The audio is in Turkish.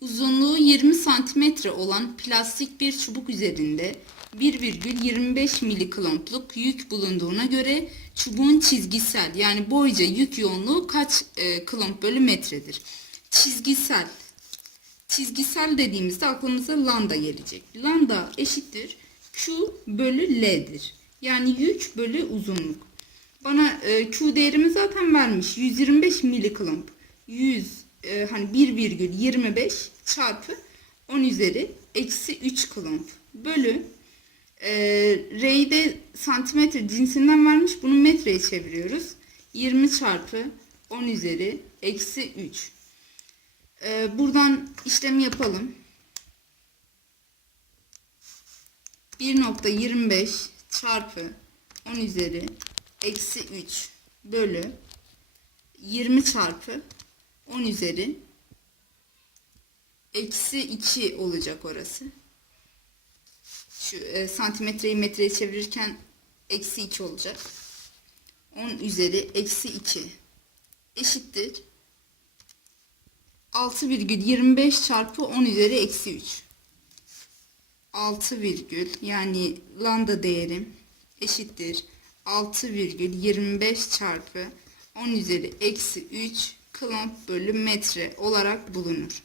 Uzunluğu 20 santimetre olan plastik bir çubuk üzerinde 1,25 miliklompluk yük bulunduğuna göre çubuğun çizgisel yani boyca yük yoğunluğu kaç e, klomp bölü metredir? Çizgisel. Çizgisel dediğimizde aklımıza lambda gelecek. Lambda eşittir Q bölü L'dir. Yani yük bölü uzunluk. Bana e, Q değerimi zaten vermiş. 125 miliklomp. 100 e, hani 1,25 çarpı 10 üzeri eksi 3 klomp bölü e, R'yi de santimetre cinsinden vermiş. Bunu metreye çeviriyoruz. 20 çarpı 10 üzeri eksi 3. E, buradan işlemi yapalım. 1.25 çarpı 10 üzeri eksi 3 bölü 20 çarpı 10 üzeri eksi 2 olacak orası. Şu e, santimetreyi metreye çevirirken eksi 2 olacak. 10 üzeri eksi 2 eşittir. 6,25 çarpı 10 üzeri eksi 3. 6 virgül yani lambda değerim eşittir 6,25 çarpı 10 üzeri eksi 3 klomp bölü metre olarak bulunur.